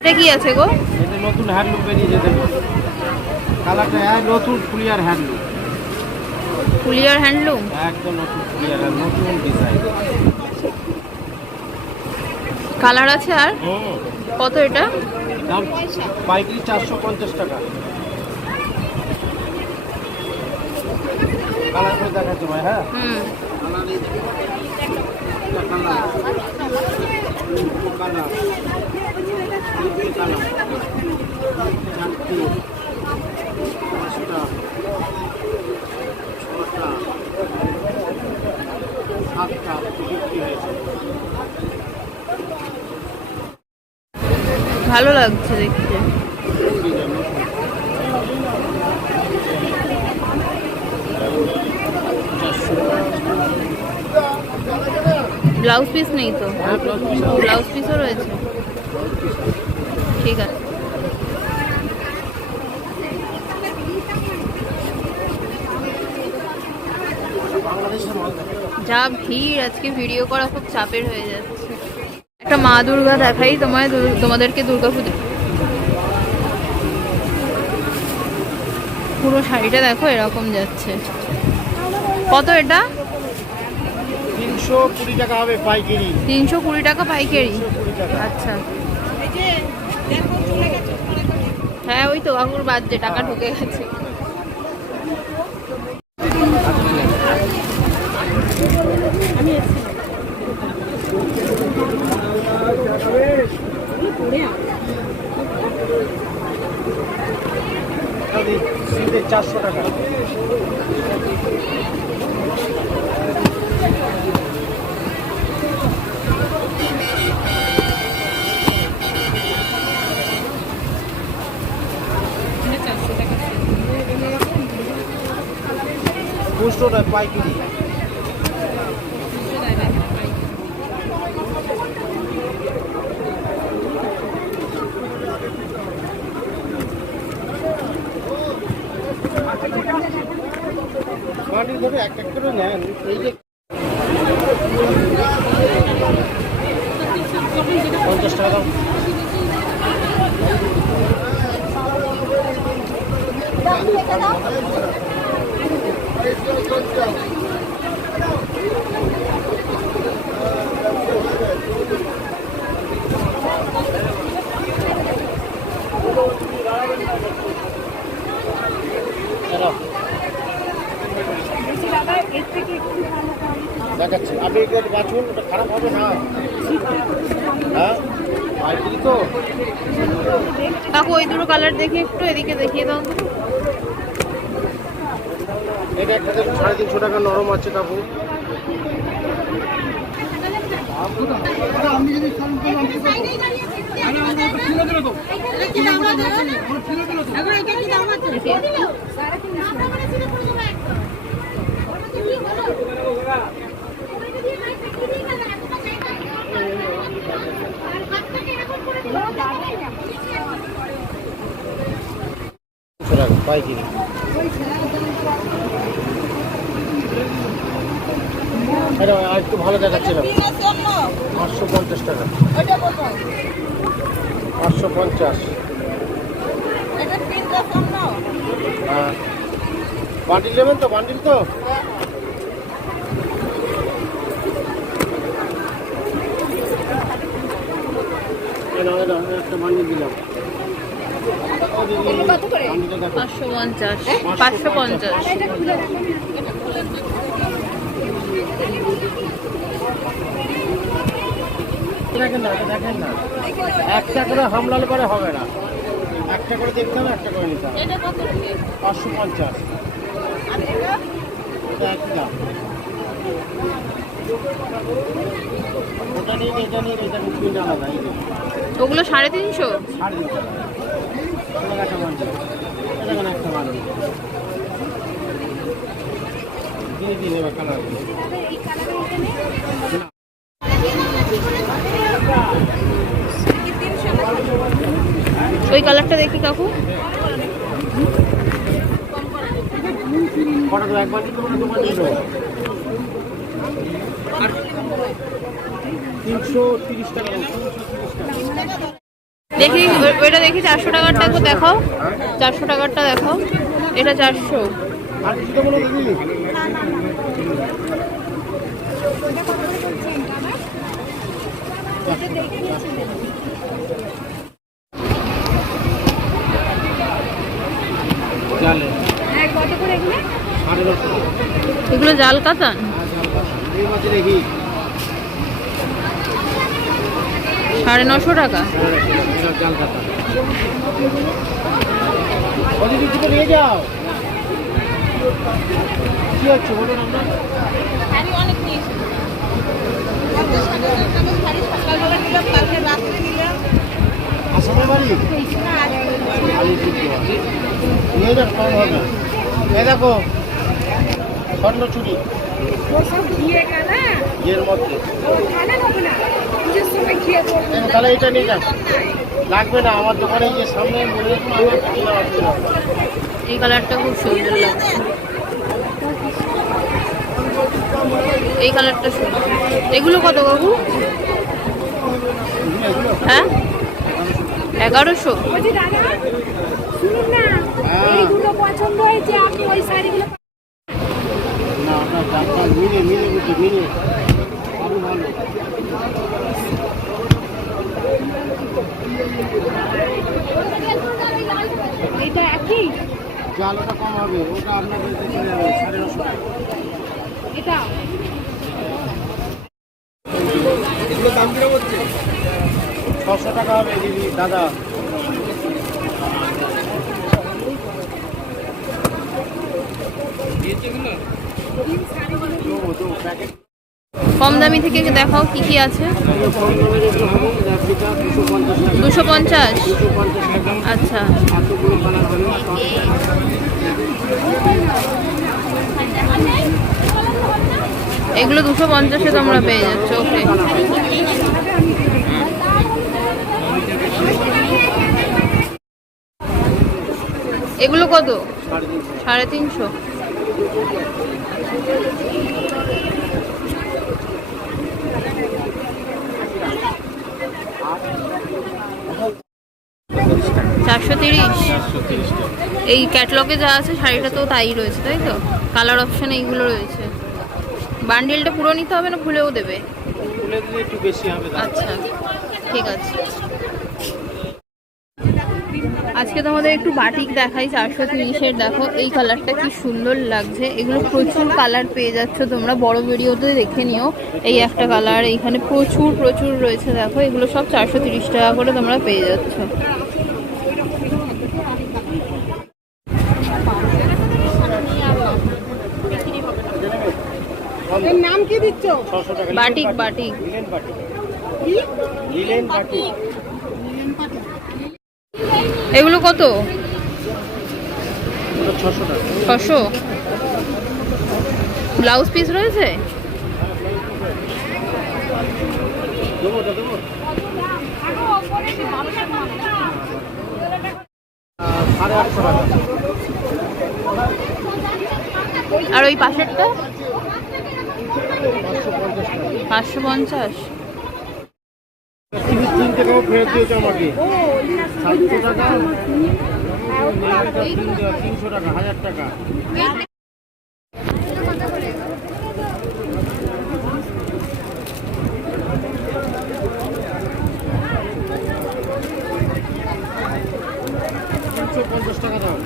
এটা কি আছে গো? এটা নতুন হ্যান্ডলুম বেরিয়েছে দেখো। কালারটা এক নতুন ফুলিয়ার হ্যান্ডলুম। ফুলিয়ার হ্যান্ডলুম? একদম নতুন ফুলিয়ার নতুন ডিজাইন কালার আছে আর? কত এটা? দাম পাইকারি চারশো পঞ্চাশ টাকা। কালার করে দেখাচ্ছি ভাই হ্যাঁ? হুম। সাতটা বিক্রি হয়েছে ভালো লাগছে দেখতে। ব্লাউজ পিস নেই তো? ব্লাউজ পিসও রয়েছে। ঠিক আছে। যা ভিড়, আজকে ভিডিও করা খুব চাপের হয়ে যাচ্ছে। একটা মা দুর্গা দেখাই তোমায় তোমাদেরকে দুর্গা পুজো। পুরো শাড়িটা দেখো, এরকম যাচ্ছে। কত এটা? তিনশো কুড়ি টাকা হবে পাইকারি। তিনশো কুড়ি টাকা পাইকারি? আচ্ছা। হ্যাঁ ওই তো আঙুর বাজছে টাকা ঢুকে গেছে। খুচরোটা পাইকারি ধরে এক এক করে নেন এই যে পঞ্চাশ টাকা দাম। দেখাচ্ছি। আপনি একটু বাছুন ওটা খারাপ হবে না। হ্যাঁ? তো কাকু, ওই দুটো কালার দেখে একটু এদিকে দেখিয়ে দাও। এটা একটা সাড়ে তিনশো টাকা নরম আছে কাপড়। পাইকারি একটু ভালো দেখাচ্ছিলাম। পাঁচশো পঞ্চাশ টাকা। পাঁচশো পঞ্চাশ। হ্যাঁ। বান্ডিল নেবেন তো বান্ডিল তো? একটা বান্ডিল দিলাম। দেখো। পাঁচশো পঞ্চাশ পাঁচশো পঞ্চাশ দেখেন না দেখেন না একটা করে হামলাল করে হবে না একটা করে দেখতে হবে একটা করে নিতে হবে পাঁচশো পঞ্চাশ যে ওগুলো সাড়ে তিনশো ছাড় দিতে ওই কালারটা দেখি কাকু। তিনশো তিরিশ টাকা। দেখি ওই- ওইটা দেখি চারশো টাকারটা একটু দেখাও। চারশো টাকারটা দেখাও। এটা চারশো। এগুলো জাল কাতান সাড়ে নশো টাকা। জাল কাতা ওদিকে কিছু নিয়ে যাও। কি হচ্ছে? বলুন আপনার আসামের বাড়ি? নিয়ে যান কম হবে। এ দেখো স্বর্ণ চুরি ইয়ের মধ্যে। তাহলে এটা নিয়ে যান। লাগবে না আমার দোকানে যে সামনে মনে। এই কালারটা খুব সুন্দর লাগছে। এই কালারটা সুন্দর। এগুলো কত কাকু হ্যাঁ? এগারোশো? শুনুন না এই দুটো পছন্দ হয়েছে আপনি ওই শাড়িগুলো না আপনার ডাক্তার মিলে মিলে বুঝি মিলে আরও ভালো এটা একই? জাল কম হবে ওটা আপনাদের চলে সাড়ে নশো এটা? এগুলো দাম কীরকম হচ্ছে? ছশো টাকা হবে দিদি দাদা। প্যাকেট। কম দামি থেকে দেখাও কি কি আছে। দুশো পঞ্চাশ? আচ্ছা। এগুলো দুশো পঞ্চাশে তোমরা পেয়ে যাচ্ছ, ওকে। এগুলো কত? সাড়ে তিনশো সাড়ে তিনশো চারশো তিরিশ চারশো তিরিশ টাকা এই ক্যাটলগে যা আছে শাড়িটা তো তাই রয়েছে তাই তো? কালার অপশান এইগুলো রয়েছে। বান্ডিলটা পুরো নিতে হবে না খুলেও দেবে? তুলে দিলে একটু বেশি হবে আচ্ছা ঠিক আছে। আজকে তোমাদের একটু বাটিক দেখাই চারশো তিরিশের। দেখো এই কালারটা কি সুন্দর লাগছে। এগুলো প্রচুর কালার পেয়ে যাচ্ছ তোমরা। বড় ভিডিওতে দেখে নিও। এই একটা কালার এইখানে প্রচুর প্রচুর রয়েছে। দেখো এগুলো সব চারশো তিরিশ টাকা করে তোমরা পেয়ে যাচ্ছ। দিচ্ছ? Batik batik. এগুলো কত? ছশো ব্লাউজ পিস রয়েছে? আর ওই পাশেরটা? পাঁচশো পঞ্চাশ। তিন টাকাও ফেরত দিয়েছ আমাকে। সাতশো টাকা? তিনশো টাকা, হাজার টাকা। পঞ্চাশ টাকা দাও।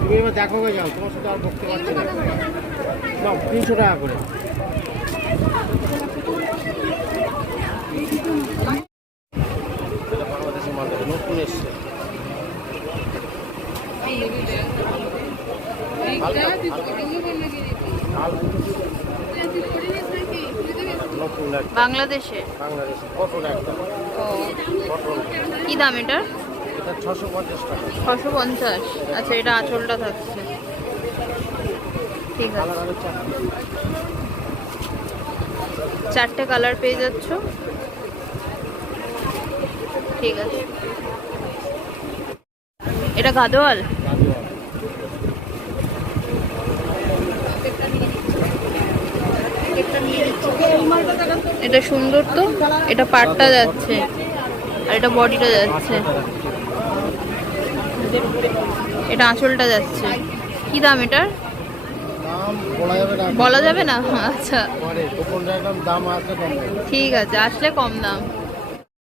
তুমি এবার দেখো যাও, তোমার সাথে আর বকতে পারছি না। তিনশো টাকা করে। নতুন এসছে। বাংলাদেশে? কি দাম এটা ছশো পঞ্চাশ টাকা। ছশো পঞ্চাশ। আচ্ছা এটা আঁচলটা থাকছে। ঠিক আছে। চারটে কালার পেয়ে যাচ্ছ? ঠিক আছে। এটা গাদোয়াল? এটা সুন্দর তো? এটা পাটটা যাচ্ছে। আর এটা বডিটা যাচ্ছে। এটা আঁচলটা যাচ্ছে। কি দাম এটার? বলা যাবে না। আচ্ছা। ঠিক আছে আসলে কম দাম।